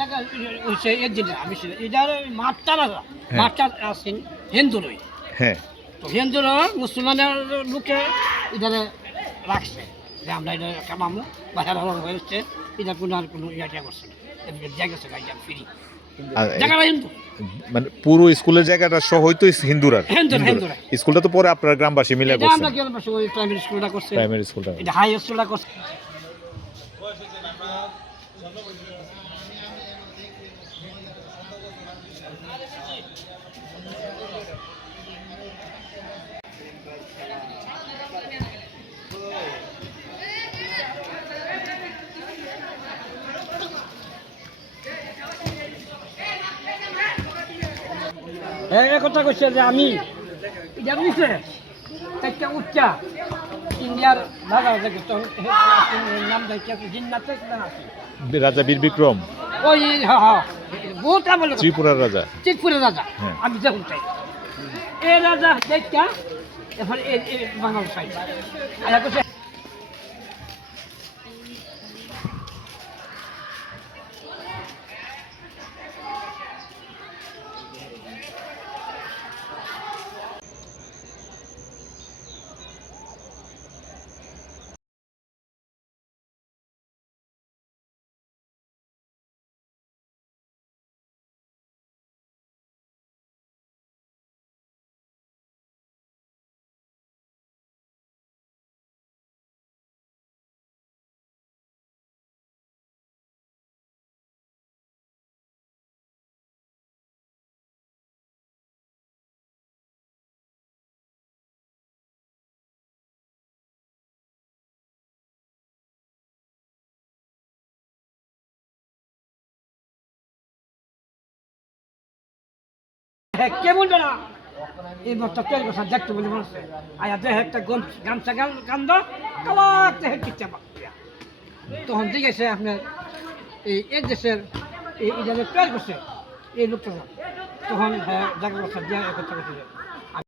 জায়গা হচ্ছে এর জন্য আমি এটার মাঠটা রাজা মাঠটা আছেন হিন্দুরই হ্যাঁ তো হিন্দুর মুসলমানের লোকে এটারে রাখছে যে আমরা এটা কামামো বা হেরা হয়েছে এটা কোনো আর কোনো ইয়া করছে না জায়গা আছে গাড়ি ফ্রি আর জায়গাটা হিন্দু মানে পুরো স্কুলের জায়গাটা সহ তো হিন্দুরা হিন্দুরা স্কুলটা তো পরে আপনার গ্রামবাসী মিলে এটা করছেন আমরা গেলাম ওই প্রাইমারি স্কুলটা করছে প্রাইমারি স্কুলটা এটা হাই স্কুলটা করছে এই কথা কইছে যে আমি এটা নিচে একটা উচ্চা ইন্ডিয়ার রাজা থেকে তো নাম দেখে জিন্নাতে আছে রাজা বীর বিক্রম ওই হ্যাঁ বহুত আমল ত্রিপুরার রাজা ত্রিপুরের রাজা আমি যখন চাই এই রাজা দেখা এখন এই বাঙাল চাই আর কইছে কেমন না এই বছর তেল গোসা দেখতে বলে মানুষ আয়া দেহ একটা গামছা কান্দ কালা একটা হেঁটে তখন ঠিক আছে আপনার এই দেশের এই তেল গোসে এই লোকটা তখন জায়গা বসা দিয়ে একত্র করতে